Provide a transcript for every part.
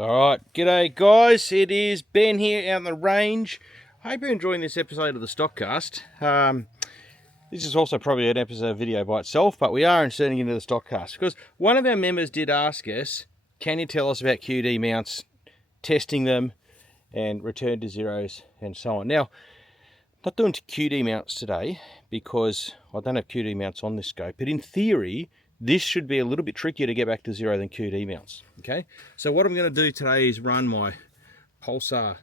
Alright, g'day guys, it is Ben here out on the range. Hope you're enjoying this episode of the Stockcast. This is also probably an episode video by itself, but we are inserting into the Stockcast because one of our members did ask us, can you tell us about QD mounts, testing them and return to zeros and so on. Now, I'm not doing QD mounts today because I don't have QD mounts on this scope, but in theory, this should be a little bit trickier to get back to zero than QD mounts, okay? So what I'm going to do today is run my Pulsar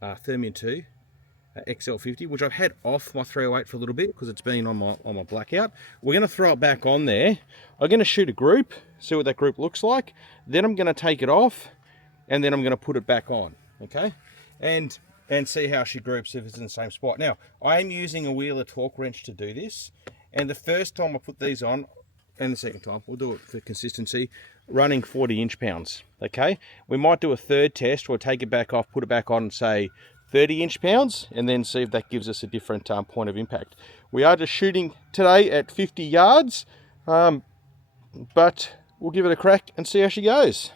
Thermion 2 XL50, which I've had off my 308 for a little bit because it's been on my blackout. We're going to throw it back on there. I'm going to shoot a group, see what that group looks like. Then I'm going to take it off, and then I'm going to put it back on, okay? And see how she groups if it's in the same spot. Now, I am using a Wheeler torque wrench to do this, and the first time I put these on, and the second time, we'll do it for consistency, running 40 inch-pounds, okay? We might do a third test, or take it back off, put it back on and say 30 inch-pounds, and then see if that gives us a different point of impact. We are just shooting today at 50 yards, but we'll give it a crack and see how she goes.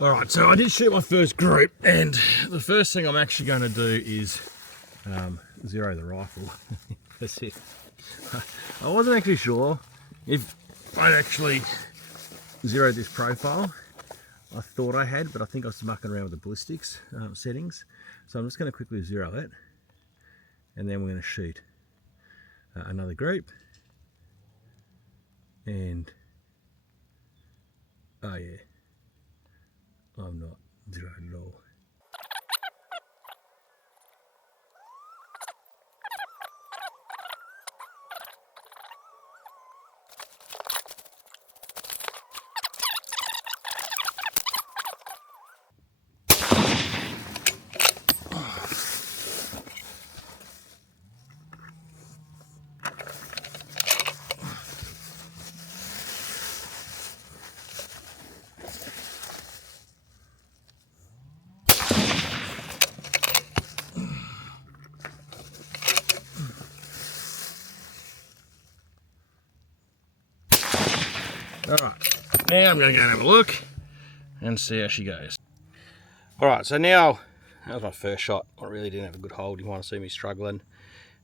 All right, so I did shoot my first group, and the first thing I'm actually going to do is zero the rifle. That's it. I wasn't actually sure if I'd actually zeroed this profile. I thought I had, but I think I was mucking around with the ballistics settings. So I'm just going to quickly zero it, and then we're going to shoot another group. And, oh yeah, I'm not zeroed at all. Alright, now I'm going to go and have a look and see how she goes. Alright, so now, that was my first shot. I really didn't have a good hold. You want to see me struggling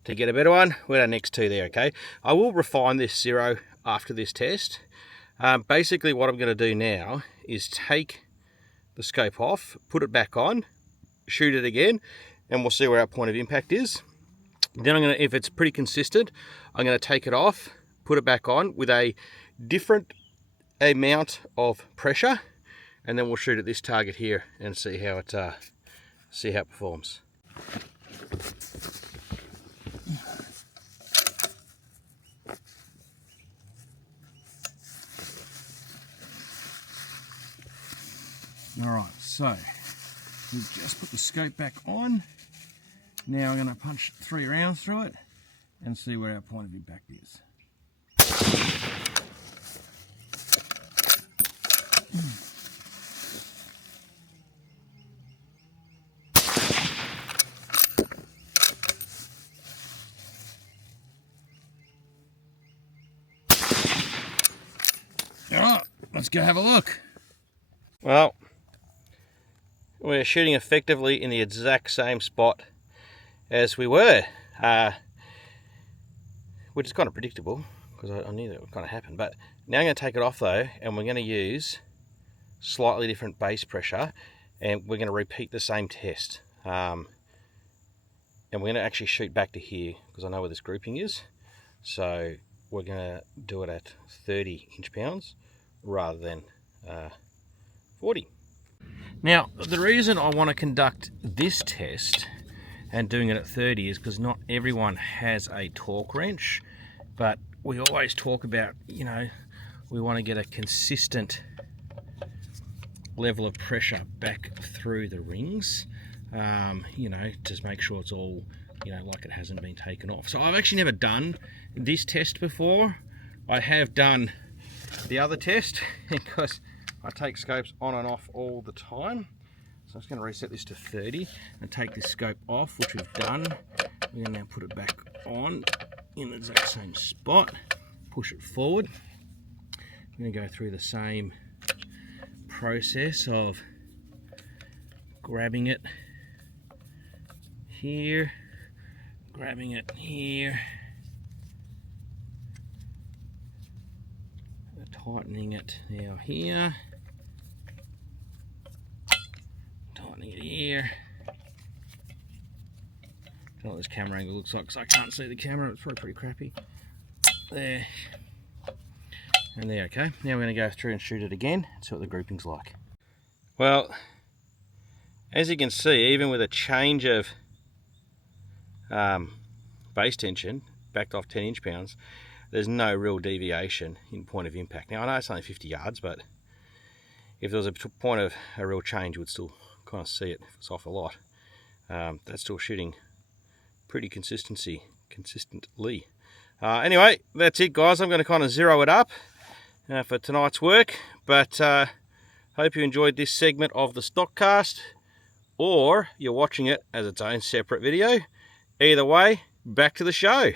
to get a better one. We're our next two there, okay? I will refine this zero after this test. Basically what I'm going to do now is take the scope off, put it back on, shoot it again, and we'll see where our point of impact is. Then I'm going to, if it's pretty consistent, I'm going to take it off, put it back on with a different amount of pressure, and then we'll shoot at this target here and see how it performs. All right, so we've just put the scope back on. Now I'm going to punch 3 rounds through it and see where our point of impact is. Alright, let's go have a look. Well, we're shooting effectively in the exact same spot as we were, which is kind of predictable because I knew that would kind of happen. But now I'm going to take it off though, and we're going to use slightly different base pressure, and we're going to repeat the same test. And we're going to actually shoot back to here because I know where this grouping is. So we're going to do it at 30 inch-pounds rather than 40. Now, the reason I want to conduct this test and doing it at 30 is because not everyone has a torque wrench, but we always talk about, you know, we want to get a consistent level of pressure back through the rings, you know, to make sure it's all, you know, like it hasn't been taken off. So I've actually never done this test before. I have done the other test because I take scopes on and off all the time. So I'm just going to reset this to 30 and take this scope off, which we've done. We're going to now put it back on in the exact same spot, push it forward. I'm going to go through the same process of grabbing it here, grabbing it here, tightening it now here, tightening it here. I don't know what this camera angle looks like because I can't see the camera, it's probably pretty crappy. There. And there, okay. Now we're going to go through and shoot it again and see what the grouping's like. Well, as you can see, even with a change of base tension, backed off 10 inch-pounds, there's no real deviation in point of impact. Now I know it's only 50 yards, but if there was a point of a real change, you would still kind of see it if it's off a lot. That's still shooting pretty consistently. Anyway, that's it guys. I'm going to kind of zero it up for tonight's work, but hope you enjoyed this segment of the Stockcast, or you're watching it as its own separate video. Either way, back to the show.